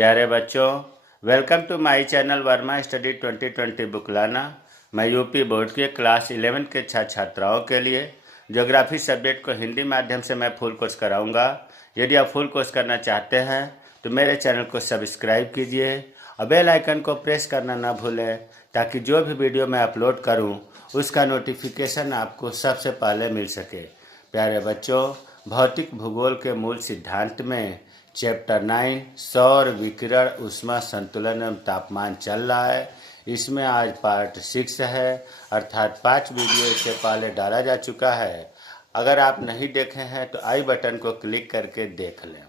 प्यारे बच्चों, welcome to my channel Verma study 2020 बुकलाना। मैं यूपी बोर्ड के क्लास 11 के छात्राओं के लिए ज्योग्राफी सब्जेक्ट को हिंदी माध्यम से मैं फुल कोर्स कराऊंगा। यदि आप फुल कोर्स करना चाहते हैं तो मेरे चैनल को सब्सक्राइब कीजिए और बेल आइकन को प्रेस करना ना भूलें, ताकि जो भी वीडियो मैं अपलोड करूं उसका नोटिफिकेशन आपको सबसे पहले मिल सके। प्यारे बच्चों, भौतिक भूगोल के मूल सिद्धांत में चैप्टर 9 सौर विकिरण ऊष्मा संतुलन एवं तापमान चल रहा है। इसमें आज पार्ट 6 है, अर्थात 5 वीडियो इससे पहले डाला जा चुका है। अगर आप नहीं देखे हैं तो आई बटन को क्लिक करके देख लें।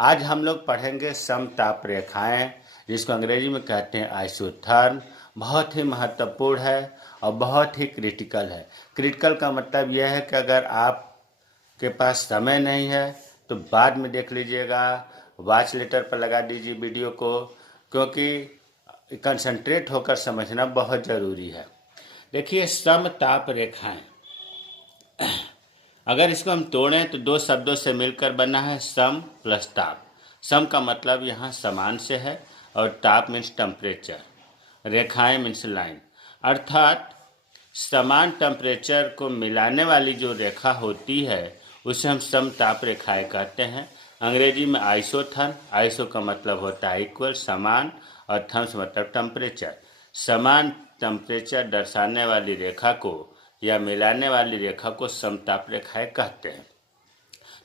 आज हम लोग पढ़ेंगे समताप रेखाएं, जिसको अंग्रेजी में कहते हैं आइसोथर्म। बहुत ही महत्वपूर्ण है और बहुत ही क्रिटिकल है। क्रिटिकल का मतलब यह है कि अगर आपके पास समय नहीं है तो बाद में देख लीजिएगा, वॉच लेटर पर लगा दीजिए वीडियो को, क्योंकि कंसंट्रेट होकर समझना बहुत ज़रूरी है। देखिए, समताप रेखाएं, अगर इसको हम तोड़ें तो दो शब्दों से मिलकर बना है सम प्लस ताप। सम का मतलब यहाँ समान से है और ताप मीन्स टेम्परेचर, रेखाएं मीन्स लाइन, अर्थात समान टेम्परेचर को मिलाने वाली जो रेखा होती है उसे हम समताप रेखाएं कहते हैं। अंग्रेजी में आइसोथर्म, आइसो का मतलब होता है इक्वल, समान, और थर्म्स मतलब टेम्परेचर। समान टेम्परेचर दर्शाने वाली रेखा को या मिलाने वाली रेखा को समताप रेखाएं कहते हैं।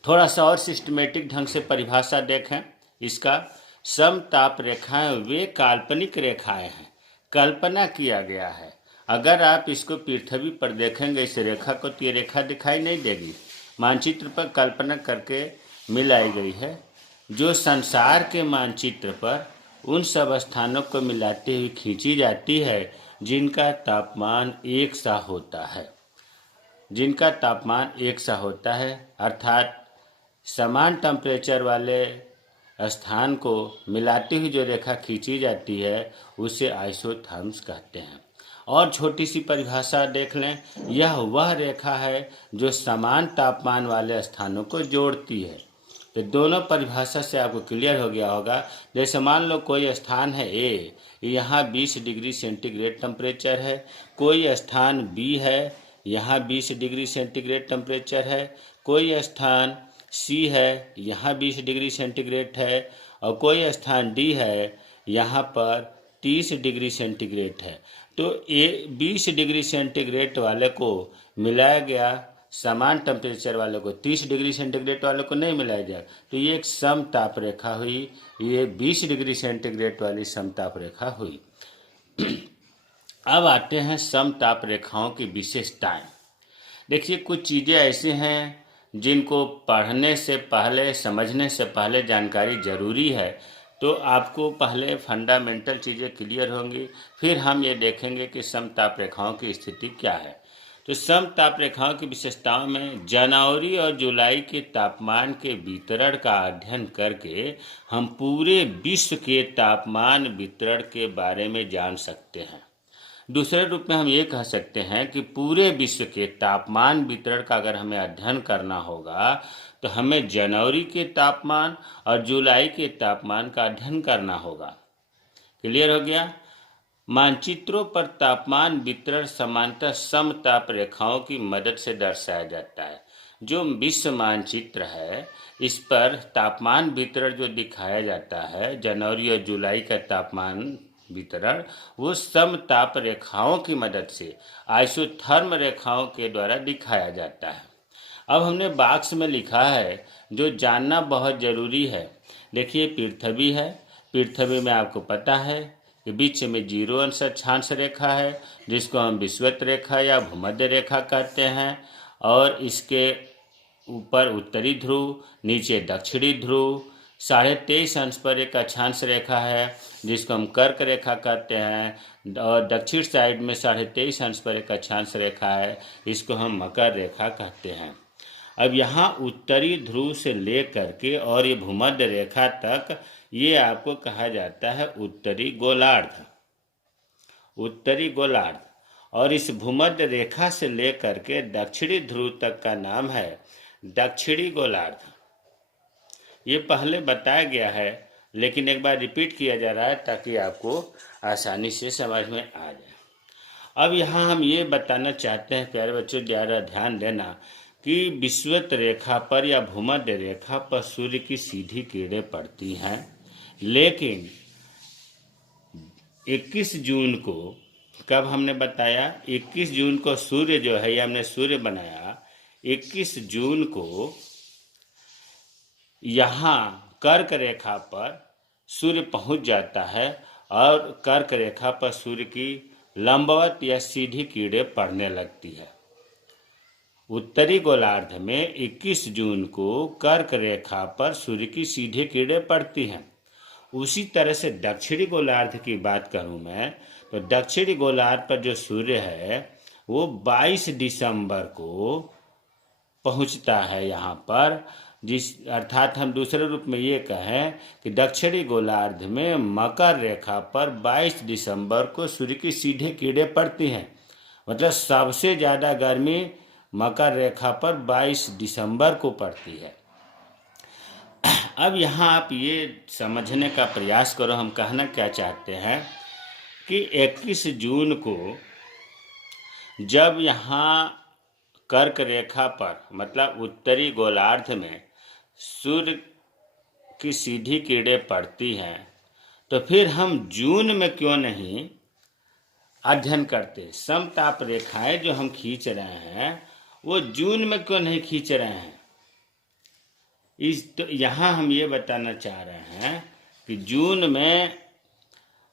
थोड़ा सा और सिस्टमेटिक ढंग से परिभाषा देखें इसका। समताप रेखाएं वे काल्पनिक रेखाएं हैं, कल्पना किया गया है। अगर आप इसको पृथ्वी पर देखेंगे इस रेखा को तो ये रेखा दिखाई नहीं देगी, मानचित्र पर कल्पना करके मिलाई गई है। जो संसार के मानचित्र पर उन सब स्थानों को मिलाते हुए खींची जाती है जिनका तापमान एक सा होता है, जिनका तापमान एक सा होता है, अर्थात समान टेम्परेचर वाले स्थान को मिलाती हुई जो रेखा खींची जाती है उसे आइसोथर्म्स कहते हैं। और छोटी सी परिभाषा देख लें, यह वह रेखा है जो समान तापमान वाले स्थानों को जोड़ती है। तो दोनों परिभाषा से आपको क्लियर हो गया होगा। जैसे मान लो कोई स्थान है ए, यहाँ 20 डिग्री सेंटीग्रेड टेम्परेचर है। कोई स्थान बी है, यहाँ 20 डिग्री सेंटीग्रेड टेम्परेचर है। कोई स्थान सी है, यहाँ 20 डिग्री सेंटीग्रेड है। और कोई स्थान डी है, यहाँ पर 30 डिग्री सेंटीग्रेड है। तो 20 डिग्री सेंटीग्रेड वाले को मिलाया गया, समान टेम्परेचर वाले को 30 डिग्री सेंटीग्रेड वाले को नहीं मिलाया जाए, तो ये एक समताप रेखा हुई। ये 20 डिग्री सेंटीग्रेड वाली समताप रेखा हुई। अब आते हैं समताप रेखाओं की विशेषताएं। देखिए, कुछ चीज़ें ऐसी हैं जिनको पढ़ने से पहले, समझने से पहले जानकारी ज़रूरी है। तो आपको पहले फंडामेंटल चीज़ें क्लियर होंगी, फिर हम ये देखेंगे कि समताप रेखाओं की स्थिति क्या है। तो समताप रेखाओं की विशेषताओं में जनवरी और जुलाई के तापमान के वितरण का अध्ययन करके हम पूरे विश्व के तापमान वितरण के बारे में जान सकते हैं। दूसरे रूप में हम ये कह सकते हैं कि पूरे विश्व के तापमान वितरण का अगर हमें अध्ययन करना होगा तो हमें जनवरी के तापमान और जुलाई के तापमान का अध्ययन करना होगा। क्लियर हो गया। मानचित्रों पर तापमान वितरण सामान्यतः समताप रेखाओं की मदद से दर्शाया जाता है। जो विश्व मानचित्र है इस पर तापमान वितरण जो दिखाया जाता है, जनवरी और जुलाई का तापमान वितरण, वो समताप रेखाओं की मदद से, आइसोथर्म रेखाओं के द्वारा दिखाया जाता है। अब हमने बॉक्स में लिखा है जो जानना बहुत ज़रूरी है। देखिए, पृथ्वी है। पृथ्वी में आपको पता है कि बीच में 0 अंश अक्षांश रेखा है, जिसको हम विषुवत रेखा या भूमध्य रेखा कहते हैं। और इसके ऊपर उत्तरी ध्रुव, नीचे दक्षिणी ध्रुव, 23.5 अंश पर एक अक्षांश रेखा है जिसको हम कर्क रेखा कहते हैं। और दक्षिण साइड में 23.5 अंश पर एक अक्षांश रेखा है, इसको हम मकर रेखा कहते हैं। अब यहाँ उत्तरी ध्रुव से लेकर के और ये भूमध्य रेखा तक ये आपको कहा जाता है उत्तरी गोलार्ध। उत्तरी गोलार्ध। और इस भूमध्य रेखा से लेकर के दक्षिणी ध्रुव तक का नाम है दक्षिणी गोलार्ध। ये पहले बताया गया है लेकिन एक बार रिपीट किया जा रहा है ताकि आपको आसानी से समझ में आ जाए। अब यहाँ हम ये बताना चाहते हैं प्यारे बच्चों, ज़्यादा ध्यान देना कि विषुवत रेखा पर या भूमध्य रेखा पर सूर्य की सीधी किरणें पड़ती हैं, लेकिन 21 जून को, कब हमने बताया 21 जून को सूर्य जो है, ये हमने सूर्य बनाया 21 जून को यहाँ कर्क रेखा पर सूर्य पहुँच जाता है और कर्क रेखा पर सूर्य की लंबवत या सीधी किरणें पड़ने लगती है। उत्तरी गोलार्ध में 21 जून को कर्क रेखा पर सूर्य की सीधी किरणें पड़ती हैं। उसी तरह से दक्षिणी गोलार्ध की बात करूं मैं, तो दक्षिणी गोलार्ध पर जो सूर्य है वो 22 दिसंबर को पहुंचता है यहाँ पर, अर्थात हम दूसरे रूप में ये कहें कि दक्षिणी गोलार्ध में मकर रेखा पर 22 दिसंबर को सूर्य की सीधे किरणें पड़ती हैं। मतलब सबसे ज़्यादा गर्मी मकर रेखा पर 22 दिसंबर को पड़ती है। अब यहाँ आप ये समझने का प्रयास करो हम कहना क्या चाहते हैं कि 21 जून को जब यहाँ कर्क रेखा पर मतलब उत्तरी गोलार्ध में सूर्य की सीधी किरणें पड़ती हैं, तो फिर हम जून में क्यों नहीं अध्ययन करते? समताप रेखाएं जो हम खींच रहे हैं वो जून में क्यों नहीं खींच रहे हैं? तो यहाँ हम ये बताना चाह रहे हैं कि जून में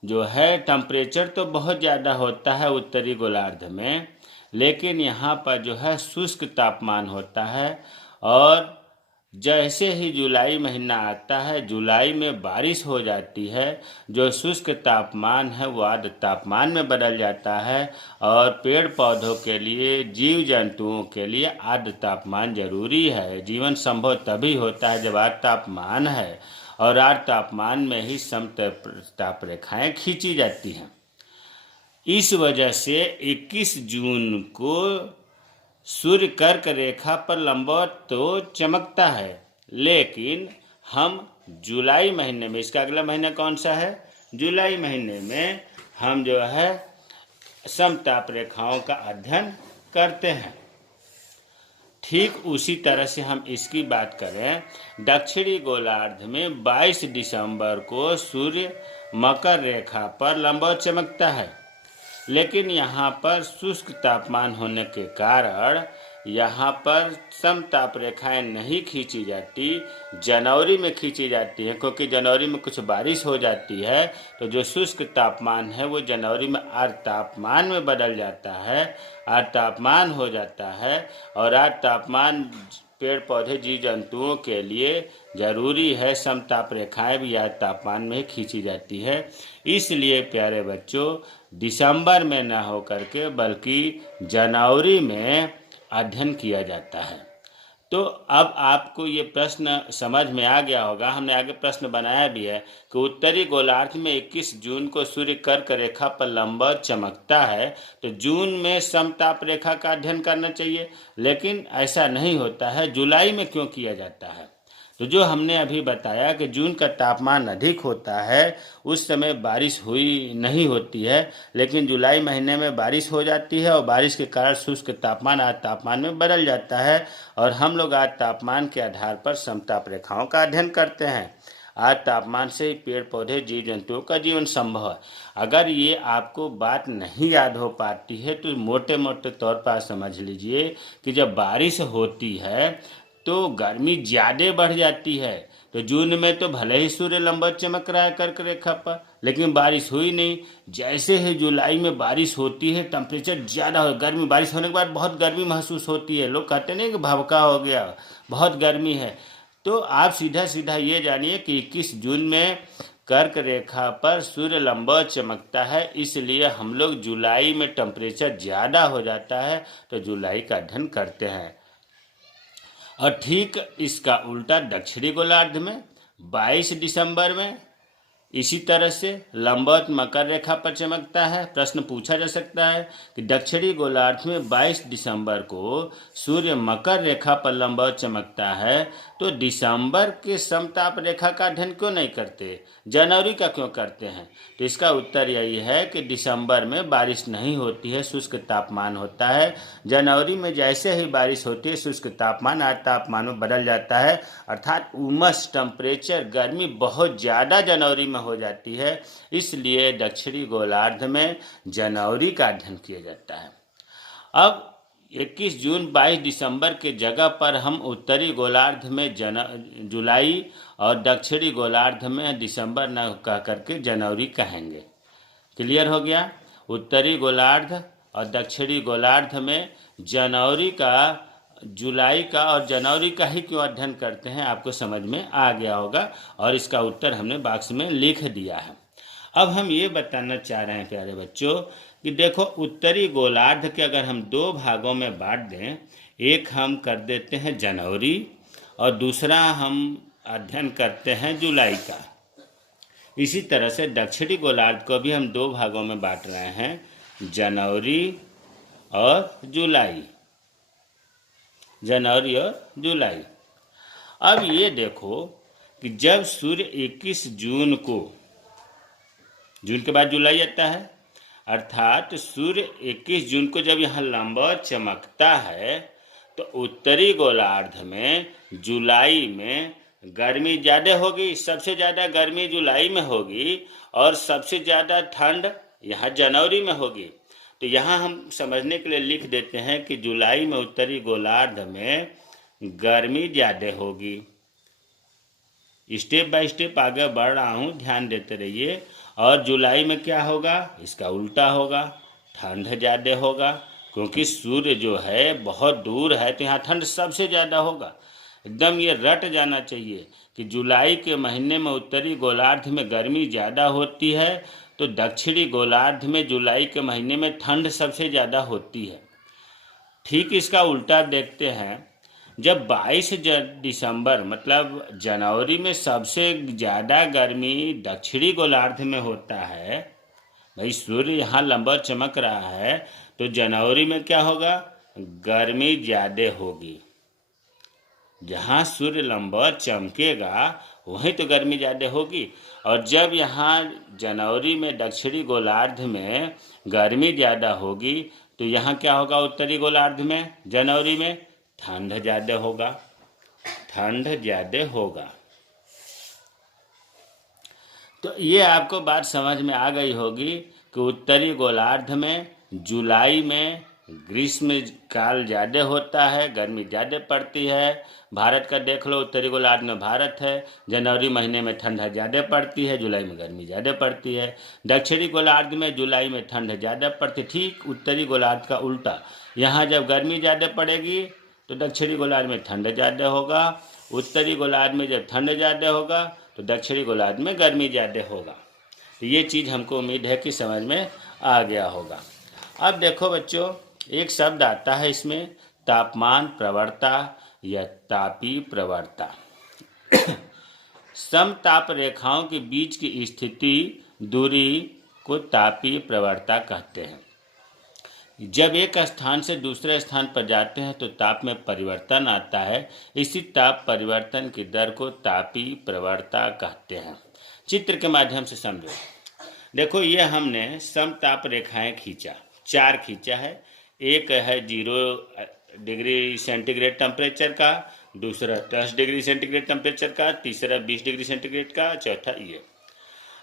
जो है टेम्परेचर तो बहुत ज़्यादा होता है उत्तरी गोलार्ध में, लेकिन यहाँ पर जो है शुष्क तापमान होता है। और जैसे ही जुलाई महीना आता है, जुलाई में बारिश हो जाती है, जो शुष्क तापमान है वो आर्द्र तापमान में बदल जाता है। और पेड़ पौधों के लिए, जीव जंतुओं के लिए आर्द्र तापमान जरूरी है। जीवन संभव तभी होता है जब आर्द्र तापमान है, और आर्द्र तापमान में ही समताप रेखाएं खींची जाती हैं। इस वजह से 21 जून को सूर्य कर्क रेखा पर लंबवत तो चमकता है, लेकिन हम जुलाई महीने में, इसका अगला महीना कौन सा है? जुलाई महीने में हम जो है समताप रेखाओं का अध्ययन करते हैं। ठीक उसी तरह से हम इसकी बात करें, दक्षिणी गोलार्ध में 22 दिसंबर को सूर्य मकर रेखा पर लंबवत चमकता है, लेकिन यहाँ पर शुष्क तापमान होने के कारण यहाँ पर समताप रेखाएं नहीं खींची जाती, जनवरी में खींची जाती हैं। क्योंकि जनवरी में कुछ बारिश हो जाती है, तो जो शुष्क तापमान है वो जनवरी में आर्द्र तापमान में बदल जाता है, आर्द्र तापमान हो जाता है। और आर्द्र तापमान पेड़ पौधे जीव जंतुओं के लिए ज़रूरी है। समताप रेखाएं भी आर्द्र तापमान में ही खींची जाती है। इसलिए प्यारे बच्चों, दिसंबर में न हो करके बल्कि जनवरी में अध्ययन किया जाता है। तो अब आपको ये प्रश्न समझ में आ गया होगा। हमने आगे प्रश्न बनाया भी है कि उत्तरी गोलार्ध में 21 जून को सूर्य कर्क रेखा पर लंबवत चमकता है, तो जून में समताप रेखा का अध्ययन करना चाहिए, लेकिन ऐसा नहीं होता है। जुलाई में क्यों किया जाता है? तो जो हमने अभी बताया कि जून का तापमान अधिक होता है, उस समय बारिश हुई नहीं होती है, लेकिन जुलाई महीने में बारिश हो जाती है और बारिश के कारण शुष्क तापमान आर्द्र तापमान में बदल जाता है। और हम लोग आर्द्र तापमान के आधार पर समताप रेखाओं का अध्ययन करते हैं। आर्द्र तापमान से ही पेड़ पौधे जीव जंतुओं का जीवन संभव है। अगर ये आपको बात नहीं याद हो पाती है तो मोटे मोटे तौर पर समझ लीजिए कि जब बारिश होती है तो गर्मी ज़्यादा बढ़ जाती है। तो जून में तो भले ही सूर्य लंबवत चमक रहा है कर्क रेखा पर, लेकिन बारिश हुई नहीं। जैसे ही जुलाई में बारिश होती है, टेम्परेचर ज़्यादा हो, गर्मी, बारिश होने के बाद बहुत गर्मी महसूस होती है। लोग कहते नहीं कि भभका हो गया, बहुत गर्मी है। तो आप सीधा सीधा ये जानिए कि 21 जून में कर्क रेखा पर सूर्य लंबवत चमकता है, इसलिए हम लोग जुलाई में टेम्परेचर ज़्यादा हो जाता है तो जुलाई का अध्ययन करते हैं। और ठीक इसका उल्टा दक्षिणी गोलार्ध में 22 दिसंबर में इसी तरह से लंबवत मकर रेखा पर चमकता है। प्रश्न पूछा जा सकता है कि दक्षिणी गोलार्ध में 22 दिसंबर को सूर्य मकर रेखा पर लंबवत चमकता है, तो दिसंबर के समताप रेखा का अध्ययन क्यों नहीं करते, जनवरी का क्यों करते हैं? तो इसका उत्तर यही है कि दिसंबर में बारिश नहीं होती है, शुष्क तापमान होता है। जनवरी में जैसे ही बारिश होती है शुष्क तापमान आज तापमान में बदल जाता है, अर्थात उमस टेम्परेचर गर्मी बहुत ज़्यादा जनवरी में हो जाती है। इसलिए दक्षिणी गोलार्ध में जनवरी का अध्ययन किया जाता है। अब 21 जून 22 दिसंबर के जगह पर हम उत्तरी गोलार्ध में जुलाई और दक्षिणी गोलार्ध में दिसंबर न कह करके जनवरी कहेंगे। क्लियर हो गया? उत्तरी गोलार्ध और दक्षिणी गोलार्ध में जनवरी का, जुलाई का और जनवरी का ही क्यों अध्ययन करते हैं आपको समझ में आ गया होगा, और इसका उत्तर हमने बॉक्स में लिख दिया है। अब हम ये बताना चाह रहे हैं प्यारे बच्चों कि देखो, उत्तरी गोलार्ध के अगर हम दो भागों में बांट दें, एक हम कर देते हैं जनवरी और दूसरा हम अध्ययन करते हैं जुलाई का। इसी तरह से दक्षिणी गोलार्ध को भी हम दो भागों में बांट रहे हैं, जनवरी और जुलाई, जनवरी और जुलाई। अब ये देखो कि जब सूर्य 21 जून को, जून के बाद जुलाई आता है, अर्थात सूर्य 21 जून को जब यहाँ लंबवत चमकता है तो उत्तरी गोलार्ध में जुलाई में गर्मी ज़्यादा होगी, सबसे ज़्यादा गर्मी जुलाई में होगी और सबसे ज़्यादा ठंड यहाँ जनवरी में होगी। तो यहाँ हम समझने के लिए लिख देते हैं कि जुलाई में उत्तरी गोलार्ध में गर्मी ज़्यादा होगी। स्टेप बाय स्टेप आगे बढ़ रहा हूँ, ध्यान देते रहिए। और जुलाई में क्या होगा, इसका उल्टा होगा, ठंड ज़्यादा होगा, क्योंकि सूर्य जो है बहुत दूर है तो यहाँ ठंड सबसे ज़्यादा होगा। एकदम ये रट जाना चाहिए कि जुलाई के महीने में उत्तरी गोलार्ध में गर्मी ज़्यादा होती है, तो दक्षिणी गोलार्ध में जुलाई के महीने में ठंड सबसे ज़्यादा होती है। ठीक इसका उल्टा देखते हैं, जब 22 दिसंबर मतलब जनवरी में सबसे ज़्यादा गर्मी दक्षिणी गोलार्ध में होता है, भाई सूर्य यहाँ लंबवत चमक रहा है, तो जनवरी में क्या होगा, गर्मी ज़्यादा होगी। जहाँ सूर्य लंबवत चमकेगा वहीं तो गर्मी ज़्यादा होगी। और जब यहाँ जनवरी में दक्षिणी गोलार्ध में गर्मी ज़्यादा होगी तो यहाँ क्या होगा, उत्तरी गोलार्ध में जनवरी में ठंड ज़्यादा होगा, ठंड ज़्यादा होगा। तो ये आपको बात समझ में आ गई होगी कि उत्तरी गोलार्ध में जुलाई में ग्रीष्म काल ज़्यादा होता है, गर्मी ज़्यादा पड़ती है। भारत का देख लो, उत्तरी गोलार्ध में भारत है, जनवरी महीने में ठंड ज़्यादा पड़ती है, जुलाई में गर्मी ज़्यादा पड़ती है। दक्षिणी गोलार्ध में जुलाई में ठंड ज़्यादा पड़ती है, ठीक उत्तरी गोलार्ध का उल्टा। यहाँ जब गर्मी ज़्यादा पड़ेगी तो दक्षिणी गोलार्ध में ठंड ज़्यादा होगा, उत्तरी गोलार्ध में जब ठंड ज़्यादा होगा तो दक्षिणी गोलार्ध में गर्मी ज़्यादा होगा। तो ये चीज़ हमको उम्मीद है कि समझ में आ गया होगा। अब देखो बच्चों, एक शब्द आता है इसमें, तापमान प्रवणता या तापीय प्रवणता। समताप रेखाओं के बीच की स्थिति दूरी को तापीय प्रवणता कहते हैं। जब एक स्थान से दूसरे स्थान पर जाते हैं तो ताप में परिवर्तन आता है, इसी ताप परिवर्तन की दर को तापीय प्रवणता कहते हैं। चित्र के माध्यम से समझो। देखो, ये हमने समताप रेखाएं खींचा, 4 खींचा है। एक है 0 डिग्री सेंटीग्रेड टेम्परेचर का, दूसरा 10 डिग्री सेंटीग्रेड टेम्परेचर का, तीसरा 20 डिग्री सेंटीग्रेड का, चौथा ये।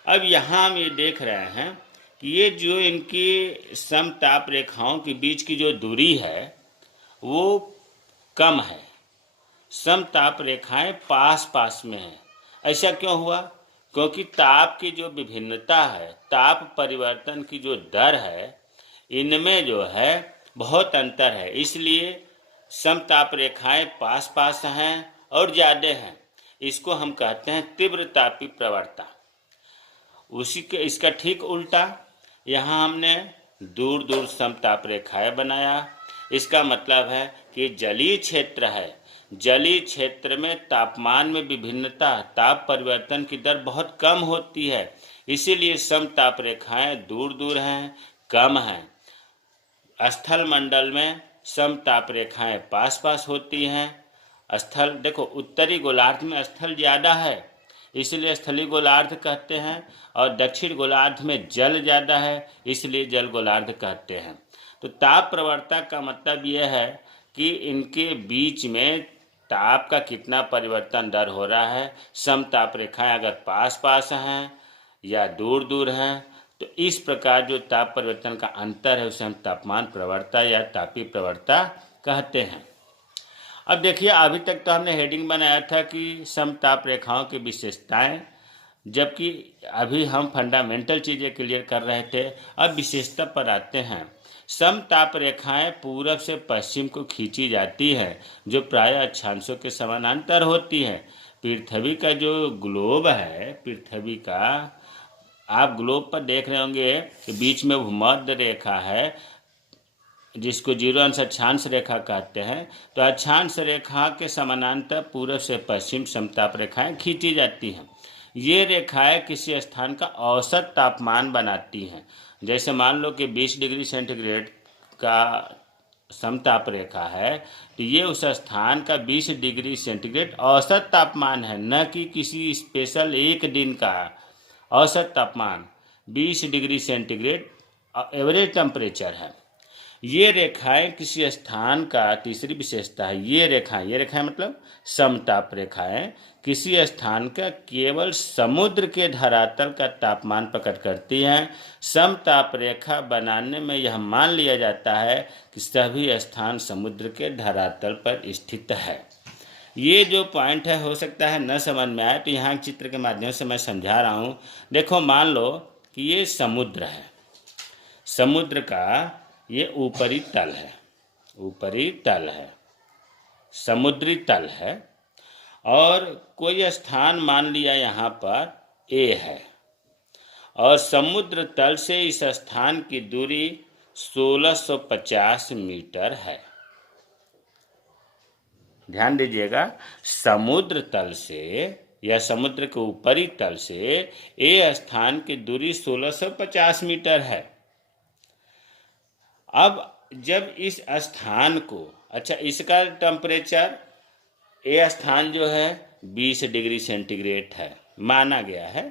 अब यहाँ हम ये देख रहे हैं कि ये जो इनकी समताप रेखाओं के बीच की जो दूरी है वो कम है, समताप रेखाएं पास पास में हैं। ऐसा क्यों हुआ? क्योंकि ताप की जो विभिन्नता है, ताप परिवर्तन की जो दर है, इनमें जो है बहुत अंतर है, इसलिए समताप रेखाएं पास पास हैं और ज़्यादा हैं। इसको हम कहते हैं तीव्र तापीय प्रवणता। उसी के इसका ठीक उल्टा यहाँ हमने दूर दूर समताप रेखाएं बनाया। इसका मतलब है कि जलीय क्षेत्र है, जलीय क्षेत्र में तापमान में विभिन्नता, ताप परिवर्तन की दर बहुत कम होती है, इसीलिए समताप रेखाएं दूर दूर हैं, कम हैं। स्थल मंडल में समताप रेखाएं पास पास होती हैं। स्थल देखो, उत्तरी गोलार्ध में स्थल ज़्यादा है, इसलिए स्थलीय गोलार्ध कहते हैं, और दक्षिण गोलार्ध में जल ज़्यादा है, इसलिए जल गोलार्ध कहते हैं। तो ताप प्रवणता का मतलब यह है कि इनके बीच में ताप का कितना परिवर्तन दर हो रहा है। समताप रेखाएं अगर पास पास हैं या दूर दूर हैं, तो इस प्रकार जो ताप परिवर्तन का अंतर है उसे हम तापमान प्रवणता या तापीय प्रवणता कहते हैं। अब देखिए, अभी तक तो हमने हेडिंग बनाया था कि समताप रेखाओं की विशेषताएं, जबकि अभी हम फंडामेंटल चीज़ें क्लियर कर रहे थे। अब विशेषता पर आते हैं। समताप रेखाएं पूरब से पश्चिम को खींची जाती है, जो प्रायः अक्षांशों के समानांतर होती है। पृथ्वी का जो ग्लोब है, पृथ्वी का आप ग्लोब पर देख रहे होंगे कि बीच में भूमध्य रेखा है, जिसको 0 अंश अक्षांश रेखा कहते हैं। तो अक्षांश रेखा के समानांतर पूर्व से पश्चिम समताप रेखाएं खींची जाती हैं। ये रेखाएं किसी स्थान का औसत तापमान बनाती हैं। जैसे मान लो कि 20 डिग्री सेंटीग्रेड का समताप रेखा है, तो ये उस स्थान का 20 डिग्री सेंटीग्रेड औसत तापमान है, न कि किसी स्पेशल एक दिन का औसत तापमान। 20 डिग्री सेंटीग्रेड एवरेज टेम्परेचर है। ये रेखाएं किसी स्थान का, तीसरी विशेषता है, ये रेखाएं मतलब समताप रेखाएं किसी स्थान का केवल समुद्र के धरातल का तापमान प्रकट करती हैं। समताप रेखा बनाने में यह मान लिया जाता है कि सभी स्थान समुद्र के धरातल पर स्थित है। ये जो पॉइंट है, हो सकता है न समझ में आए, तो यहाँ चित्र के माध्यम से मैं समझा रहा हूँ। देखो, मान लो कि ये समुद्र है, समुद्र का ये ऊपरी तल है, ऊपरी तल है, समुद्री तल है, और कोई स्थान मान लिया यहाँ पर ए है, और समुद्र तल से इस स्थान की दूरी 1650 मीटर है। ध्यान दीजिएगा, समुद्र तल से या समुद्र के ऊपरी तल से ए स्थान की दूरी 1650 मीटर है। अब जब इस स्थान को, अच्छा, इसका टेम्परेचर, ए स्थान जो है 20 डिग्री सेंटीग्रेड है, माना गया है।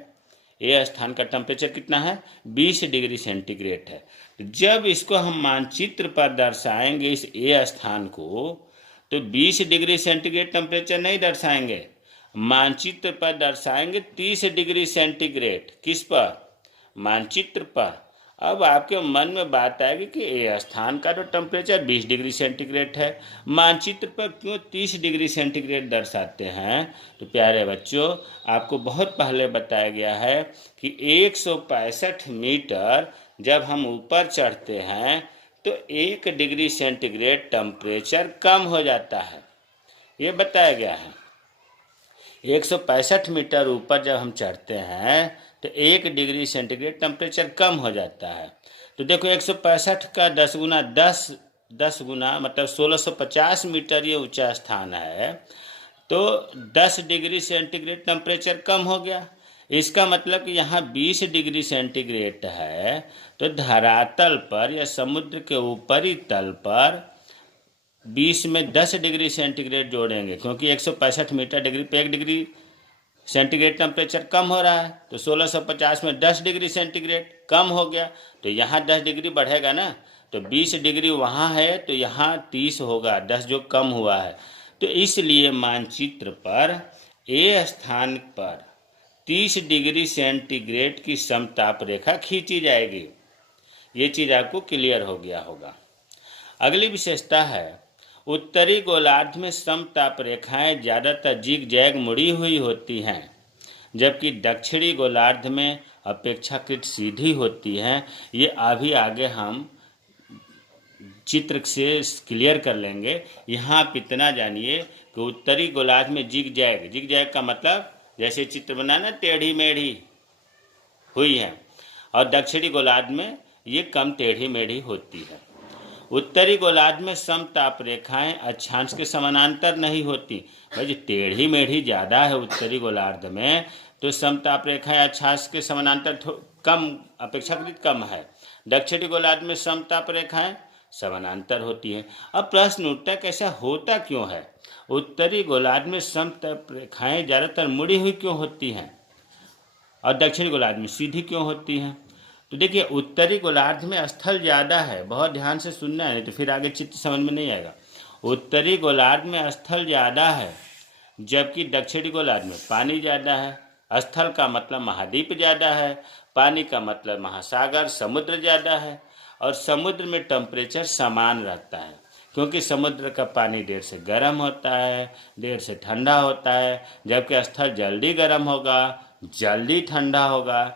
ए स्थान का टेम्परेचर कितना है? 20 डिग्री सेंटीग्रेड है। जब इसको हम मानचित्र पर दर्शाएंगे, इस ए स्थान को, तो 20 डिग्री सेंटीग्रेड टेम्परेचर नहीं दर्शाएंगे, मानचित्र पर दर्शाएंगे 30 डिग्री सेंटीग्रेड। किस पर? मानचित्र पर। अब आपके मन में बात आएगी कि ये स्थान का तो टेम्परेचर 20 डिग्री सेंटीग्रेड है, मानचित्र पर क्यों 30 डिग्री सेंटीग्रेड दर्शाते हैं? तो प्यारे बच्चों, आपको बहुत पहले बताया गया है कि 165 मीटर जब हम ऊपर चढ़ते हैं तो 1 डिग्री सेंटीग्रेड टेम्परेचर कम हो जाता है, ये बताया गया है। 165 मीटर ऊपर जब हम चढ़ते हैं तो 1 डिग्री सेंटीग्रेड टेम्परेचर कम हो जाता है। तो देखो, 165 का 10 गुना मतलब 1650 मीटर ये ऊंचा स्थान है, तो 10 डिग्री सेंटीग्रेड टेम्परेचर कम हो गया। इसका मतलब कि यहाँ 20 डिग्री सेंटीग्रेड है, तो धरातल पर या समुद्र के ऊपरी तल पर 20 में 10 डिग्री सेंटीग्रेड जोड़ेंगे, क्योंकि 165 मीटर डिग्री पे 1 डिग्री सेंटीग्रेड टेम्परेचर कम हो रहा है, तो 1650 में 10 डिग्री सेंटीग्रेड कम हो गया, तो यहाँ 10 डिग्री बढ़ेगा ना। तो 20 डिग्री वहाँ है, तो यहाँ 30 होगा, 10 जो कम हुआ है। तो इसलिए मानचित्र पर ए स्थान पर 30 डिग्री सेंटीग्रेड की समताप रेखा खींची जाएगी। ये चीज़ आपको क्लियर हो गया होगा। अगली विशेषता है, उत्तरी गोलार्ध में समताप रेखाएं ज़्यादातर जिग जैग मुड़ी हुई होती हैं, जबकि दक्षिणी गोलार्ध में अपेक्षाकृत सीधी होती हैं। ये अभी आगे हम चित्र से क्लियर कर लेंगे। यहाँ आप इतना जानिए कि उत्तरी गोलार्ध में जिग जैग का मतलब जैसे चित्र बनाना टेढ़ी मेढ़ी हुई है, और दक्षिणी गोलार्ध में ये कम टेढ़ी मेढ़ी होती है। उत्तरी गोलार्ध में समताप रेखाएं अक्षांश के समानांतर नहीं होती। भाई टेढ़ी मेढ़ी ज़्यादा है उत्तरी गोलार्ध में, तो समताप रेखाएं अक्षांश के समानांतर कम, अपेक्षाकृत कम है। दक्षिणी गोलार्ध में समताप रेखाएं समानांतर होती हैं। अब प्रश्न उठता है कि ऐसा होता क्यों है? उत्तरी गोलार्ध में समताप रेखाएं ज़्यादातर मुड़ी हुई क्यों होती हैं और दक्षिणी गोलार्ध में सीधी क्यों होती हैं? तो देखिए, उत्तरी गोलार्ध में स्थल ज़्यादा है, बहुत ध्यान से सुनना है, नहीं तो फिर आगे चित्र समझ में नहीं आएगा। उत्तरी गोलार्ध में स्थल ज़्यादा है, जबकि दक्षिणी गोलार्ध में पानी ज़्यादा है। स्थल का मतलब महाद्वीप ज़्यादा है, पानी का मतलब महासागर समुद्र ज़्यादा है, और समुद्र में टेम्परेचर समान रहता है, क्योंकि समुद्र का पानी देर से गर्म होता है, देर से ठंडा होता है, जबकि स्थल जल्दी गर्म होगा, जल्दी ठंडा होगा।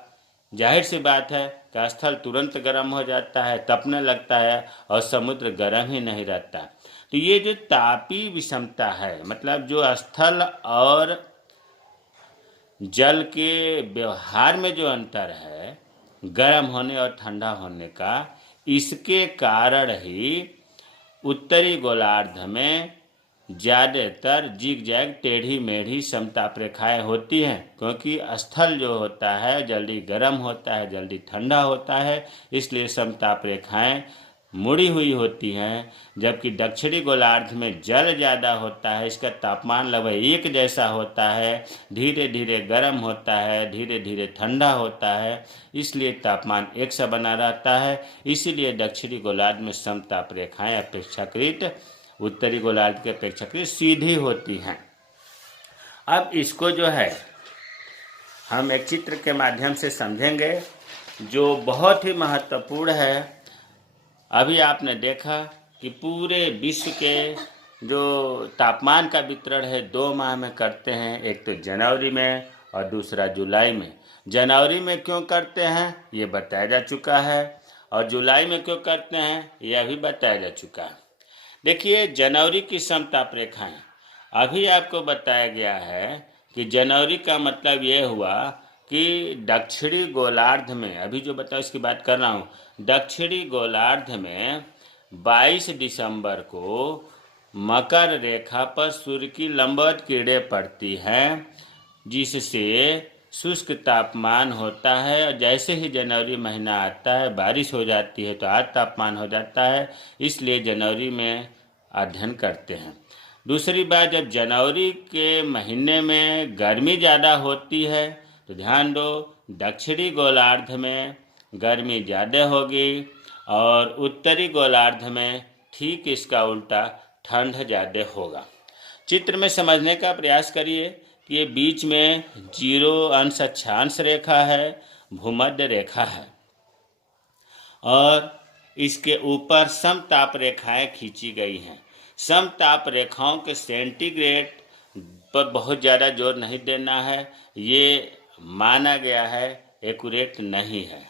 जाहिर सी बात है कि स्थल तुरंत गर्म हो जाता है, तपने लगता है, और समुद्र गर्म ही नहीं रहता। तो ये जो तापीय विषमता है, मतलब जो स्थल और जल के व्यवहार में जो अंतर है, गर्म होने और ठंडा होने का, इसके कारण ही उत्तरी गोलार्ध में ज़्यादातर जिग जैग टेढ़ी मेढ़ी समताप रेखाएँ होती हैं, क्योंकि स्थल जो होता है जल्दी गर्म होता है, जल्दी ठंडा होता है, इसलिए समताप रेखाएँ मुड़ी हुई होती हैं। जबकि दक्षिणी गोलार्ध में जल ज़्यादा होता है, इसका तापमान लगभग एक जैसा होता है, धीरे धीरे गर्म होता है, धीरे धीरे ठंडा होता है, इसलिए तापमान एक सा बना रहता है। इसीलिए दक्षिणी गोलार्ध में समताप रेखाएँ अपेक्षाकृत उत्तरी गोलार्ध के अपेक्षाकृत सीधी होती हैं। अब इसको जो है हम एक चित्र के माध्यम से समझेंगे, जो बहुत ही महत्वपूर्ण है। अभी आपने देखा कि पूरे विश्व के जो तापमान का वितरण है 2 माह में करते हैं, एक तो जनवरी में और दूसरा जुलाई में। जनवरी में क्यों करते हैं ये बताया जा चुका है, और जुलाई में क्यों करते हैं यह भी बताया जा चुका है। देखिए, जनवरी की समताप रेखाएं अभी आपको बताया गया है कि जनवरी का मतलब ये हुआ कि दक्षिणी गोलार्ध में, अभी जो बताओ इसकी बात कर रहा हूँ, दक्षिणी गोलार्ध में 22 दिसंबर को मकर रेखा पर सूर्य की लंबवत किरणें पड़ती हैं, जिससे शुष्क तापमान होता है। और जैसे ही जनवरी महीना आता है, बारिश हो जाती है, तो आज तापमान हो जाता है, इसलिए जनवरी में अध्ययन करते हैं। दूसरी बात, जब जनवरी के महीने में गर्मी ज़्यादा होती है, तो ध्यान दो, दक्षिणी गोलार्ध में गर्मी ज़्यादा होगी, और उत्तरी गोलार्ध में ठीक इसका उल्टा ठंड ज़्यादा होगा। चित्र में समझने का प्रयास करिए कि ये बीच में 0 अंश अक्षांश रेखा है, भूमध्य रेखा है, और इसके ऊपर समताप रेखाएं खींची गई हैं। समताप रेखाओं के सेंटीग्रेड पर बहुत ज़्यादा जोर नहीं देना है, ये माना गया है, एक्यूरेट नहीं है।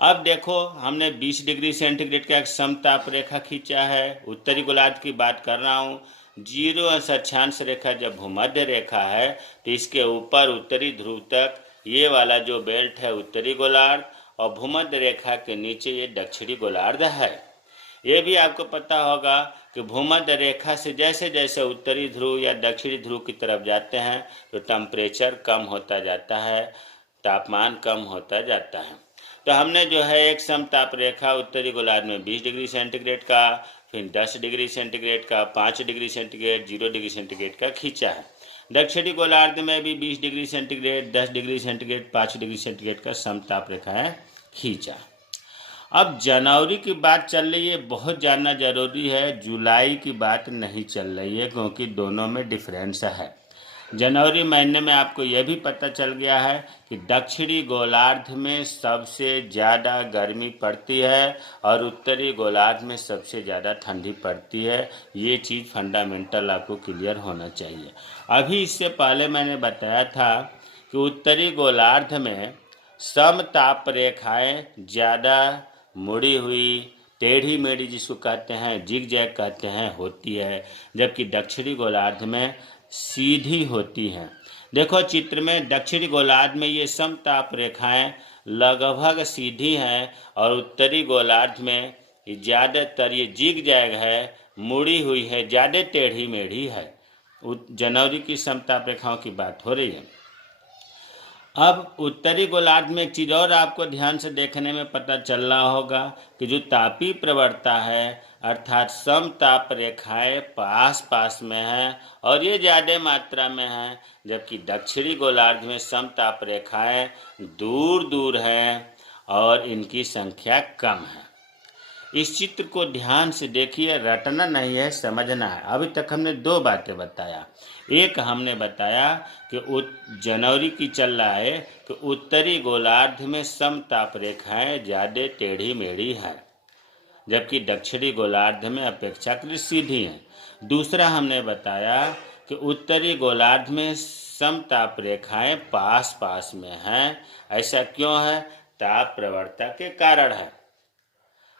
अब देखो, हमने 20 डिग्री सेंटीग्रेड का एक समताप रेखा खींचा है, उत्तरी गोलार्ध की बात कर रहा हूँ। 0 अंश अक्षांश रेखा जब भूमध्य रेखा है, तो इसके ऊपर उत्तरी ध्रुव तक ये वाला जो बेल्ट है उत्तरी गोलार्ध, और भूमध्य रेखा के नीचे ये दक्षिणी गोलार्ध है। ये भी आपको पता होगा कि भूमध्य रेखा से जैसे जैसे उत्तरी ध्रुव या दक्षिणी ध्रुव की तरफ जाते हैं, तो टेम्परेचर कम होता जाता है, तापमान कम होता जाता है। तो हमने जो है एक समताप रेखा उत्तरी गोलार्ध में 20 डिग्री सेंटीग्रेड का, फिर 10 डिग्री सेंटीग्रेड का, 5 डिग्री सेंटीग्रेड, 0 डिग्री सेंटीग्रेड का खींचा है। दक्षिणी गोलार्ध में भी 20 degree centigrade, 10 degree centigrade, 5 degree centigrade का समताप रेखाएं खींचा। अब जनवरी की बात चल रही है, बहुत जानना जरूरी है, जुलाई की बात नहीं चल रही है, क्योंकि दोनों में डिफरेंस है। जनवरी महीने में आपको यह भी पता चल गया है कि दक्षिणी गोलार्ध में सबसे ज़्यादा गर्मी पड़ती है, और उत्तरी गोलार्ध में सबसे ज़्यादा ठंडी पड़ती है। ये चीज़ फंडामेंटल आपको क्लियर होना चाहिए। अभी इससे पहले मैंने बताया था कि उत्तरी गोलार्ध में समताप रेखाएं ज़्यादा मुड़ी हुई, टेढ़ी मेढ़ी जिसको कहते हैं, जिग जैग कहते हैं, होती है, जबकि दक्षिणी गोलार्ध में सीधी होती हैं। देखो चित्र में, दक्षिणी गोलार्ध में ये समताप रेखाएं लगभग सीधी हैं, और उत्तरी गोलार्ध में ये ज़्यादातर ये जिग जैग है, मुड़ी हुई है, ज़्यादा टेढ़ी मेढ़ी है। जनवरी की समताप रेखाओं की बात हो रही है। अब उत्तरी गोलार्ध में एक चीज़ और आपको ध्यान से देखने में पता चल रहा होगा कि जो तापीय प्रवणता है अर्थात समताप रेखाएं पास पास में हैं और ये ज़्यादा मात्रा में हैं, जबकि दक्षिणी गोलार्ध में समताप रेखाएं दूर दूर हैं और इनकी संख्या कम है। इस चित्र को ध्यान से देखिए, रटना नहीं है, समझना है। अभी तक हमने दो बातें बताया। एक हमने बताया कि जनवरी की चल रहा है कि उत्तरी गोलार्ध में समताप रेखाएं ज़्यादा टेढ़ी मेढ़ी हैं, जबकि दक्षिणी गोलार्ध में अपेक्षाकृत सीधी हैं। दूसरा हमने बताया कि उत्तरी गोलार्ध में समताप रेखाएं पास पास में हैं। ऐसा क्यों है? ताप प्रवणता के कारण है।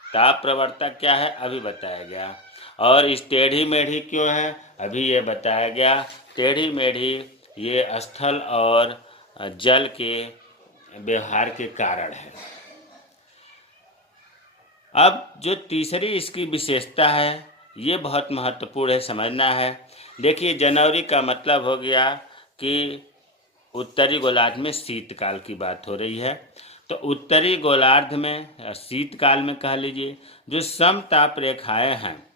ताप प्रवणता क्या है अभी बताया गया। और इस टेढ़ी मेढ़ी क्यों है अभी ये बताया गया। टेढ़ी मेढ़ी ये स्थल और जल के व्यवहार के कारण है। अब जो तीसरी इसकी विशेषता है ये बहुत महत्वपूर्ण है, समझना है। देखिए, जनवरी का मतलब हो गया कि उत्तरी गोलार्ध में शीतकाल की बात हो रही है। तो उत्तरी गोलार्ध में शीतकाल में कह लीजिए जो समताप रेखाएं हैं,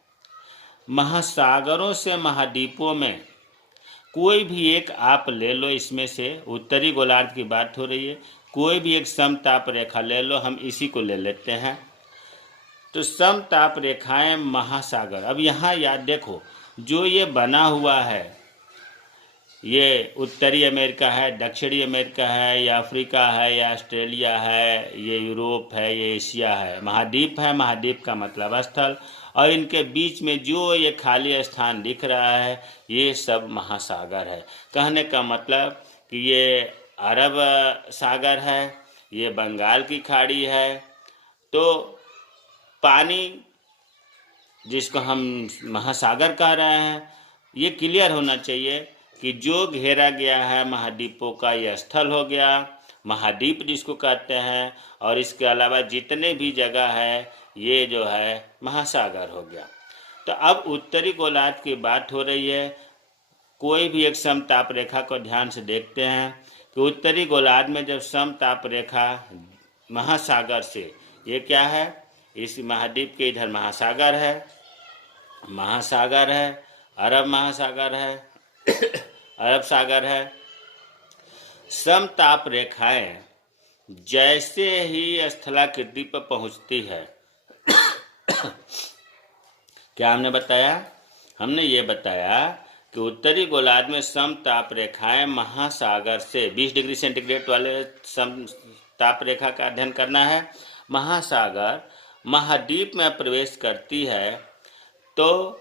महासागरों से महाद्वीपों में कोई भी एक आप ले लो, इसमें से उत्तरी गोलार्ध की बात हो रही है, कोई भी एक समताप रेखा ले लो, हम इसी को ले लेते हैं। तो समताप रेखाएं महासागर, अब यहाँ याद देखो जो ये बना हुआ है ये उत्तरी अमेरिका है, दक्षिणी अमेरिका है, या अफ्रीका है, या ऑस्ट्रेलिया है, ये यूरोप है, ये एशिया है, महाद्वीप है। महाद्वीप का मतलब स्थल, और इनके बीच में जो ये खाली स्थान दिख रहा है ये सब महासागर है। कहने का मतलब कि ये अरब सागर है, ये बंगाल की खाड़ी है। तो पानी जिसको हम महासागर कह रहे हैं ये क्लियर होना चाहिए कि जो घेरा गया है महाद्वीपों का यह स्थल हो गया, महाद्वीप जिसको कहते हैं, और इसके अलावा जितने भी जगह है ये जो है महासागर हो गया। तो अब उत्तरी गोलार्ध की बात हो रही है, कोई भी एक समताप रेखा को ध्यान से देखते हैं कि उत्तरी गोलार्ध में जब समताप रेखा महासागर से, ये क्या है, इस महाद्वीप के इधर महासागर है, अरब महासागर है, अरब सागर है। समताप रेखाएं जैसे ही स्थलाकृति पर पहुंचती है क्या हमने बताया? हमने ये बताया कि उत्तरी गोलार्ध में समताप रेखाएं महासागर से 20 डिग्री सेंटीग्रेड वाले समताप रेखा का अध्ययन करना है। महासागर महाद्वीप में प्रवेश करती है तो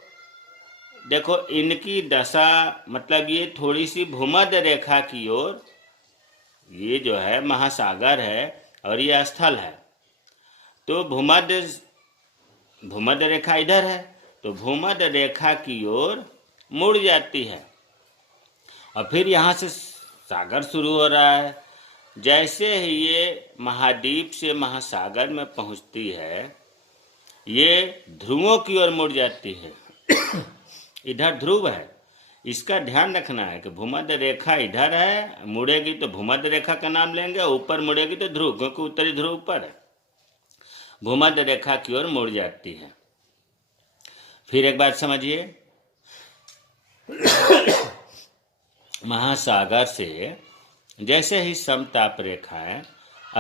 देखो इनकी दशा, मतलब ये थोड़ी सी भूमध्य रेखा की ओर, ये जो है महासागर है और ये स्थल है, तो भूमध्य रेखा इधर है, तो भूमध्य रेखा की ओर मुड़ जाती है और फिर यहाँ से सागर शुरू हो रहा है। जैसे ही ये महाद्वीप से महासागर में पहुँचती है ये ध्रुवों की ओर मुड़ जाती है। इधर ध्रुव है, इसका ध्यान रखना है कि भूमध्य रेखा इधर है, मुड़ेगी तो भूमध्य रेखा का नाम लेंगे, ऊपर मुड़ेगी तो ध्रुव, क्योंकि उत्तरी ध्रुव ऊपर है, भूमध्य रेखा की ओर मुड़ जाती है। फिर एक बात समझिए, महासागर से जैसे ही समताप रेखाएं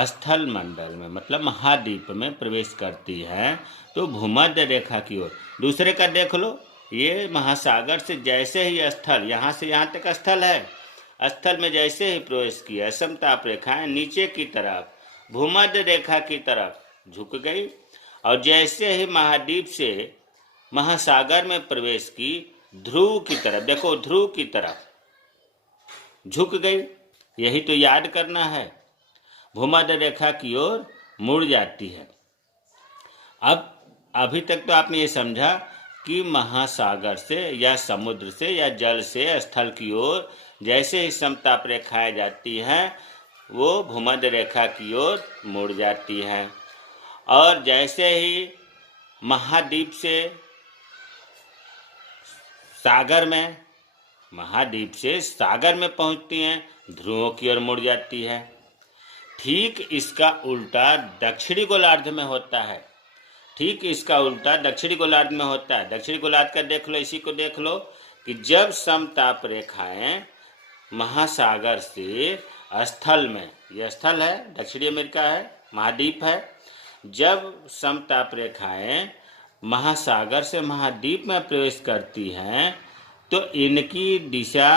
स्थल मंडल में मतलब महाद्वीप में प्रवेश करती हैं तो भूमध्य रेखा की ओर, दूसरे का देख लो, ये महासागर से जैसे ही स्थल, यहाँ से यहाँ तक स्थल है, स्थल में जैसे ही प्रवेश किया समताप रेखाएं नीचे की तरफ भूमध्य रेखा की तरफ झुक गई, और जैसे ही महाद्वीप से महासागर में प्रवेश की ध्रुव की तरफ, देखो ध्रुव की तरफ झुक गई। यही तो याद करना है, भूमध्य रेखा की ओर मुड़ जाती है। अब अभी तक तो आपने ये समझा कि महासागर से या समुद्र से या जल से स्थल की ओर जैसे ही समताप रेखाएं जाती हैं वो भूमध्य रेखा की ओर मुड़ जाती हैं, और जैसे ही महाद्वीप से सागर में, महाद्वीप से सागर में पहुंचती हैं, ध्रुवों की ओर मुड़ जाती है। ठीक इसका उल्टा दक्षिणी गोलार्ध में होता है। ठीक इसका उल्टा दक्षिणी गोलार्ध में होता है। दक्षिणी गोलार्ध का देख लो, इसी को देख लो कि जब समताप रेखाएं महासागर से स्थल में, यह स्थल है, दक्षिणी अमेरिका है, महाद्वीप है, जब समताप रेखाएं महासागर से महाद्वीप में प्रवेश करती हैं तो इनकी दिशा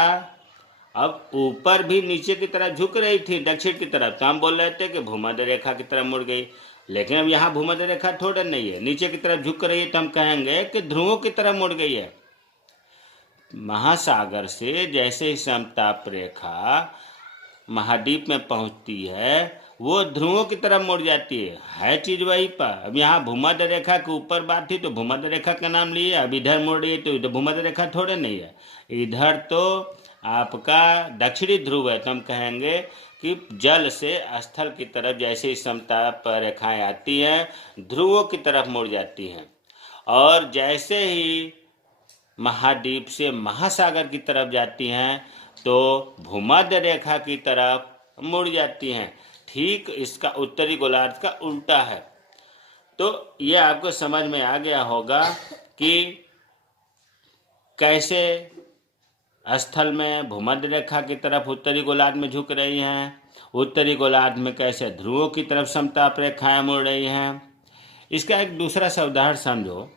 अब ऊपर भी नीचे की तरफ झुक रही थी, दक्षिण की तरफ। तो हम बोल रहे थे कि भूमध्य रेखा की तरफ मुड़ गई, लेकिन अब यहाँ भूमध्य रेखा थोड़ा नहीं है, नीचे की तरफ झुक रही है, तो हम कहेंगे कि ध्रुवों की तरफ मुड़ गई है। महासागर से जैसे ही समताप रेखा महाद्वीप में पहुंचती है वो ध्रुवों की तरफ मुड़ जाती है चीज वही पर। अब यहाँ भूमध्य रेखा के ऊपर बात थी तो भूमध्य रेखा का नाम लिए, अब इधर मुड़ रही है तो इधर भूमध्य रेखा थोड़े नहीं है, इधर तो आपका दक्षिणी ध्रुव है। तो हम कहेंगे कि जल से स्थल की तरफ जैसे ही समताप रेखाएं आती हैं ध्रुवों की तरफ मुड़ जाती हैं, और जैसे ही महाद्वीप से महासागर की तरफ जाती हैं तो भूमध्य रेखा की तरफ मुड़ जाती हैं। ठीक इसका उत्तरी गोलार्ध का उल्टा है। तो ये आपको समझ में आ गया होगा कि कैसे स्थल में भूमध्य रेखा की तरफ उत्तरी गोलार्ध में झुक रही हैं, उत्तरी गोलार्ध में कैसे ध्रुवों की तरफ समताप रेखाएं मुड़ रही हैं। इसका एक दूसरा सा उदाहरण समझो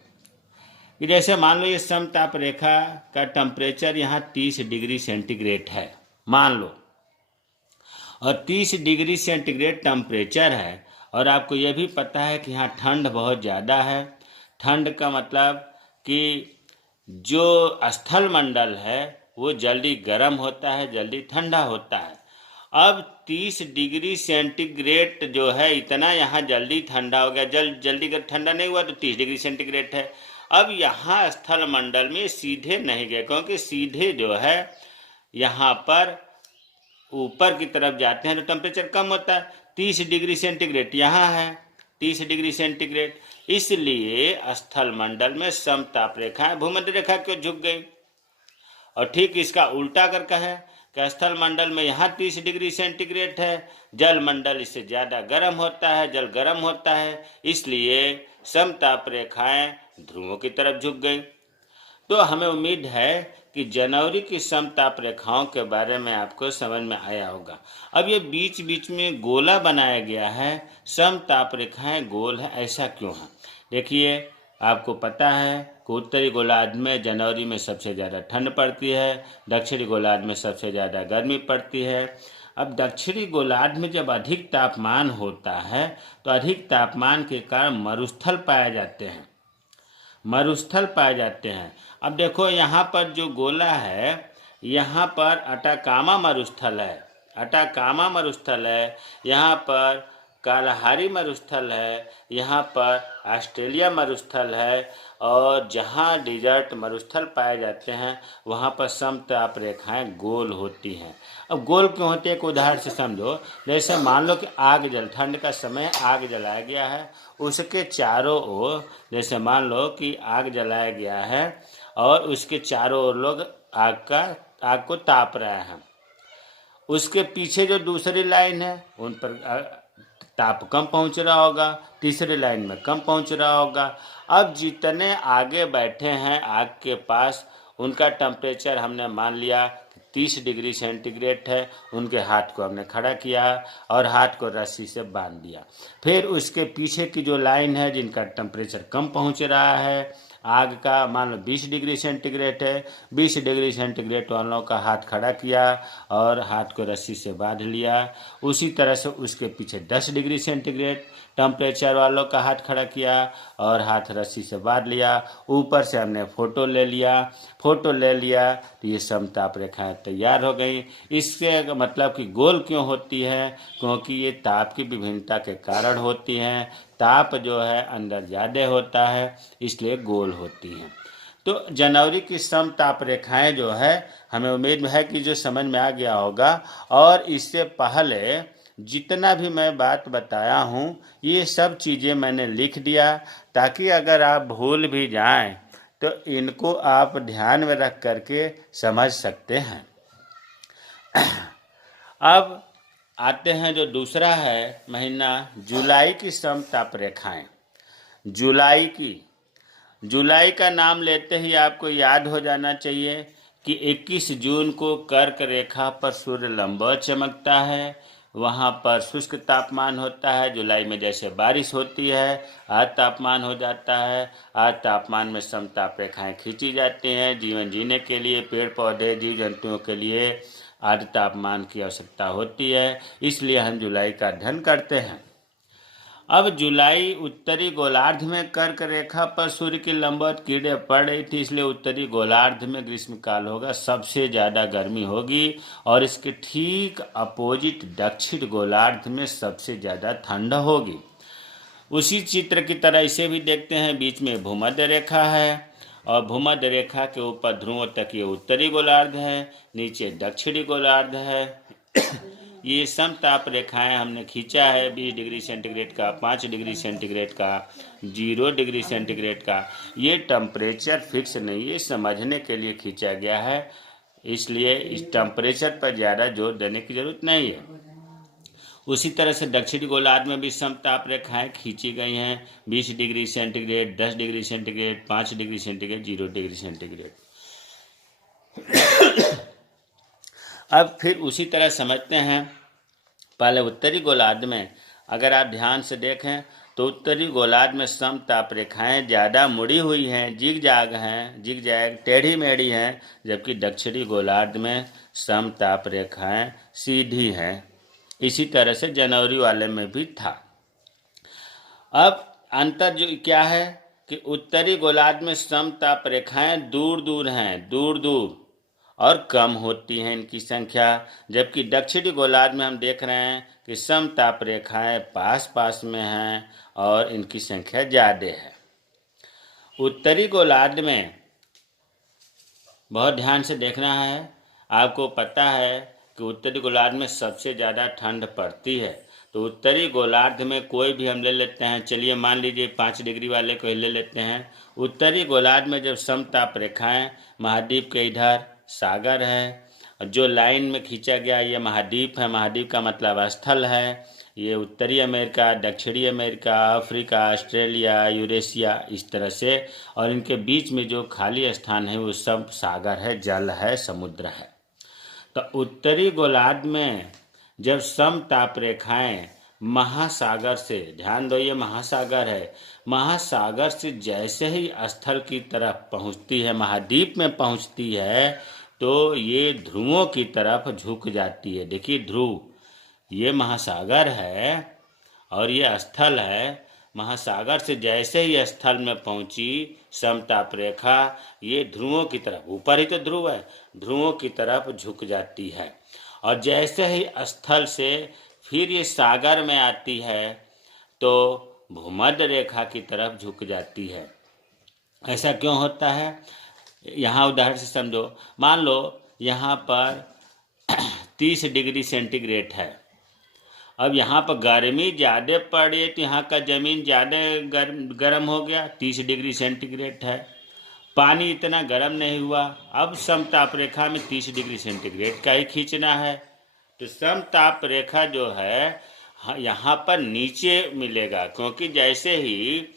कि जैसे मान लो ये समताप रेखा का टेम्परेचर यहाँ 30 डिग्री सेंटीग्रेड है, मान लो, और 30 डिग्री सेंटीग्रेड टेम्परेचर है, और आपको ये भी पता है कि यहाँ ठंड बहुत ज़्यादा है। ठंड का मतलब कि जो स्थल मंडल है वो जल्दी गर्म होता है, जल्दी ठंडा होता है। अब 30 डिग्री सेंटीग्रेड जो है इतना यहाँ जल्दी ठंडा हो गया, जल्दी अगर ठंडा नहीं हुआ तो 30 डिग्री सेंटीग्रेड है। अब यहाँ स्थल मंडल में सीधे नहीं गए, क्योंकि सीधे जो है यहाँ पर ऊपर की तरफ जाते हैं तो टेम्परेचर कम होता है। 30 डिग्री सेंटीग्रेड यहाँ है, 30 डिग्री सेंटीग्रेड, इसलिए स्थल मंडल में समताप रेखाएं भूमध्य रेखा क्यों झुक गई। और ठीक इसका उल्टा कर कहे कि स्थल मंडल में यहाँ 30 डिग्री सेंटीग्रेड है, जल मंडल इससे ज़्यादा गर्म होता है, जल गर्म होता है, इसलिए समताप रेखाएं ध्रुवों की तरफ झुक गई। तो हमें उम्मीद है कि जनवरी की समताप रेखाओं के बारे में आपको समझ में आया होगा। अब ये बीच बीच में गोला बनाया गया है, समताप रेखाएं गोल है, ऐसा क्यों है? देखिए, आपको पता है कि उत्तरी गोलार्ध में जनवरी में सबसे ज़्यादा ठंड पड़ती है, दक्षिणी गोलार्ध में सबसे ज़्यादा गर्मी पड़ती है। अब दक्षिणी गोलार्ध में जब अधिक तापमान होता है तो अधिक तापमान के कारण मरुस्थल पाए जाते हैं, मरुस्थल पाए जाते हैं। अब देखो यहाँ पर जो गोला है यहाँ पर अटाकामा मरुस्थल है, अटाकामा मरुस्थल है, यहाँ पर कालाहारी मरुस्थल है, यहाँ पर ऑस्ट्रेलिया मरुस्थल है, और जहाँ डिजर्ट मरुस्थल पाए जाते हैं वहाँ पर समताप रेखाएं गोल होती हैं। अब गोल क्यों होती है, एक उदाहरण से समझो। जैसे मान लो कि आग जल, ठंड का समय आग जलाया गया है, उसके चारों ओर, जैसे मान लो कि आग जलाया गया है और उसके चारों ओर लोग आग को ताप रहे हैं, उसके पीछे जो दूसरी लाइन है उन पर ताप कम पहुंच रहा होगा, तीसरी लाइन में कम पहुंच रहा होगा। अब जितने आगे बैठे हैं आग के पास उनका टेम्परेचर हमने मान लिया 30 डिग्री सेंटीग्रेड है, उनके हाथ को हमने खड़ा किया और हाथ को रस्सी से बांध दिया। फिर उसके पीछे की जो लाइन है जिनका टेम्परेचर कम पहुंच रहा है, आग का मान लो 20 डिग्री सेंटीग्रेड है, 20 डिग्री सेंटीग्रेड वालों का हाथ खड़ा किया और हाथ को रस्सी से बांध लिया। उसी तरह से उसके पीछे 10 डिग्री सेंटीग्रेड टेम्परेचर वालों का हाथ खड़ा किया और हाथ रस्सी से बांध लिया। ऊपर से हमने फोटो ले लिया, फोटो ले लिया तो ये समताप रेखाएं तैयार हो गई। इसके मतलब कि गोल क्यों होती है, क्योंकि ये ताप की विभिन्नता के कारण होती हैं। ताप जो है अंदर ज़्यादा होता है इसलिए गोल होती हैं। तो जनवरी की समताप रेखाएं जो है हमें उम्मीद है कि जो समझ में आ गया होगा। और इससे पहले जितना भी मैं बात बताया हूँ ये सब चीज़ें मैंने लिख दिया, ताकि अगर आप भूल भी जाएं तो इनको आप ध्यान में रख करके समझ सकते हैं। अब आते हैं जो दूसरा है महीना जुलाई की समताप रेखाएं। जुलाई का नाम लेते ही आपको याद हो जाना चाहिए कि 21 जून को कर्क रेखा पर सूर्य लंबवत चमकता है। वहाँ पर शुष्क तापमान होता है। जुलाई में जैसे बारिश होती है आज तापमान हो जाता है। आज तापमान में समताप रेखाएं खींची जाती हैं। जीवन जीने के लिए, पेड़ पौधे, जीव जंतुओं के लिए आज तापमान की आवश्यकता होती है, इसलिए हम जुलाई का अध्ययन करते हैं। अब जुलाई उत्तरी गोलार्ध में कर्क रेखा पर सूर्य की लंबवत किरणें पड़ रही थी, इसलिए उत्तरी गोलार्ध में ग्रीष्मकाल होगा, सबसे ज़्यादा गर्मी होगी। और इसके ठीक अपोजिट दक्षिण गोलार्ध में सबसे ज़्यादा ठंड होगी। उसी चित्र की तरह इसे भी देखते हैं। बीच में भूमध्य रेखा है और भूमध्य रेखा के ऊपर ध्रुवों तक ये उत्तरी गोलार्ध है, नीचे दक्षिणी गोलार्ध है। ये समताप रेखाएं हमने खींचा है 20 डिग्री सेंटीग्रेड का, 5 डिग्री सेंटीग्रेड का, 0 डिग्री सेंटीग्रेड का। ये टेम्परेचर फिक्स नहीं है, समझने के लिए खींचा गया है, इसलिए इस टेम्परेचर पर ज़्यादा जोर देने की जरूरत नहीं है। उसी तरह से दक्षिणी गोलार्ध में भी समताप रेखाएं खींची गई हैं 20 degree centigrade, 10 degree centigrade, 5 degree centigrade, 0 degree centigrade. अब फिर उसी तरह समझते हैं। पहले उत्तरी गोलार्ध में अगर आप ध्यान से देखें तो उत्तरी गोलार्ध में समताप रेखाएं ज़्यादा मुड़ी हुई हैं, जिग-जैग टेढ़ी मेढ़ी हैं, जबकि दक्षिणी गोलार्ध में समताप रेखाएं सीधी हैं। इसी तरह से जनवरी वाले में भी था। अब अंतर जो क्या है कि उत्तरी गोलार्ध में समताप रेखाएं दूर दूर और कम होती हैं इनकी संख्या, जबकि दक्षिणी गोलार्ध में हम देख रहे हैं कि समताप रेखाएं पास में हैं और इनकी संख्या ज़्यादा है। उत्तरी गोलार्ध में बहुत ध्यान से देखना है। आपको पता है कि उत्तरी गोलार्ध में सबसे ज़्यादा ठंड पड़ती है। तो उत्तरी गोलार्ध में कोई भी हम ले लेते हैं, चलिए मान लीजिए 5 डिग्री वाले को ही ले लेते हैं। उत्तरी गोलार्ध में जब समताप रेखाएं, महाद्वीप के इधर सागर है, जो लाइन में खींचा गया ये महाद्वीप है, महाद्वीप का मतलब स्थल है। ये उत्तरी अमेरिका, दक्षिणी अमेरिका, अफ्रीका, ऑस्ट्रेलिया, यूरेशिया, इस तरह से, और इनके बीच में जो खाली स्थान है वो सब सागर है, जल है, समुद्र है। तो उत्तरी गोलार्ध में जब समताप रेखाएं महासागर से, ध्यान दो ये महासागर है, महासागर से जैसे ही स्थल की तरफ पहुंचती है, महाद्वीप में पहुंचती है, तो ये ध्रुवों की तरफ झुक जाती है। देखिए ध्रुव, ये महासागर है और ये स्थल है। महासागर से जैसे ही स्थल में पहुंची समताप रेखा, ये ध्रुवों की तरफ, ऊपर ही तो ध्रुव है, ध्रुवों की तरफ झुक जाती है। और जैसे ही स्थल से फिर ये सागर में आती है तो भूमध्य रेखा की तरफ झुक जाती है। ऐसा क्यों होता है? यहाँ उदाहरण से समझो। मान लो यहाँ पर 30 डिग्री सेंटीग्रेड है। अब यहाँ पर गर्मी ज़्यादा पड़ रही है तो यहाँ का ज़मीन ज़्यादा गर्म हो गया, 30 डिग्री सेंटीग्रेड है। पानी इतना गर्म नहीं हुआ। अब समताप रेखा में 30 डिग्री सेंटीग्रेड का ही खींचना है, तो समताप रेखा जो है यहाँ पर नीचे मिलेगा, क्योंकि जैसे ही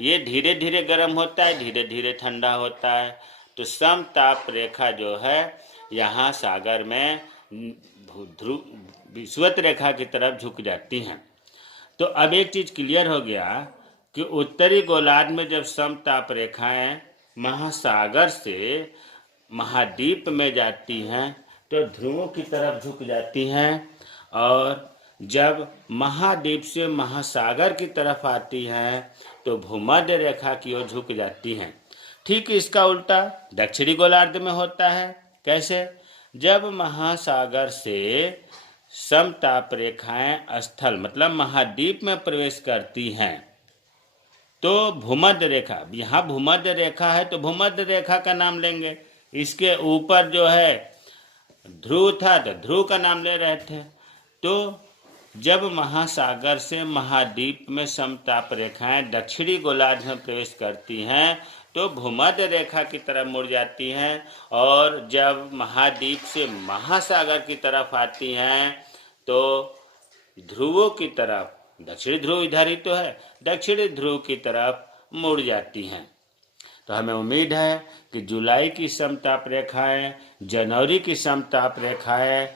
ये धीरे धीरे गर्म होता है, धीरे धीरे ठंडा होता है। तो समताप रेखा जो है यहाँ सागर में विषुवत रेखा की तरफ झुक जाती हैं। तो अब एक चीज़ क्लियर हो गया कि उत्तरी गोलार्ध में जब समताप रेखाएं महासागर से महाद्वीप में जाती हैं तो ध्रुवों की तरफ झुक जाती हैं, और जब महाद्वीप से महासागर की तरफ आती हैं तो भूमध्य रेखा की ओर झुक जाती हैं। ठीक इसका उल्टा दक्षिणी गोलार्ध में होता है। कैसे? जब महासागर से समताप रेखाएं स्थल मतलब महाद्वीप में प्रवेश करती हैं तो भूमध्य रेखा, यहाँ भूमध्य रेखा है तो भूमध्य रेखा का नाम लेंगे। इसके ऊपर जो है ध्रुव था तो ध्रुव का नाम ले रहे थे। तो जब महासागर से महाद्वीप में समताप रेखाएं दक्षिणी गोलार्ध में प्रवेश करती हैं तो भूमध्य रेखा की तरफ मुड़ जाती हैं, और जब महाद्वीप से महासागर की तरफ आती हैं तो ध्रुवों की तरफ, दक्षिणी ध्रुव इधर ही तो है, दक्षिणी ध्रुव की तरफ मुड़ जाती हैं। तो हमें उम्मीद है कि जुलाई की समताप रेखाएं, जनवरी की समताप रेखाएं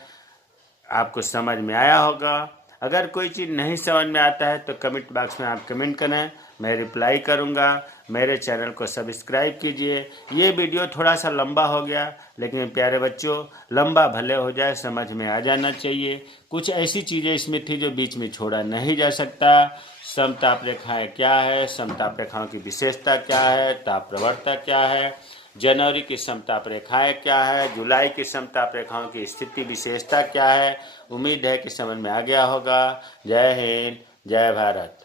आपको समझ में आया होगा। अगर कोई चीज़ नहीं समझ में आता है तो कमेंट बॉक्स में आप कमेंट करें, मैं रिप्लाई करूंगा। मेरे चैनल को सब्सक्राइब कीजिए। ये वीडियो थोड़ा सा लंबा हो गया, लेकिन प्यारे बच्चों, लंबा भले हो जाए, समझ में आ जाना चाहिए। कुछ ऐसी चीज़ें इसमें थी जो बीच में छोड़ा नहीं जा सकता। समताप रेखाएं क्या है, समताप रेखाओं की विशेषता क्या है, ताप प्रवणता क्या है, जनवरी की समताप रेखाएं क्या है, जुलाई की समताप रेखाओं की स्थिति विशेषता क्या है। उम्मीद है कि समझ में आ गया होगा। जय हिंद, जय भारत।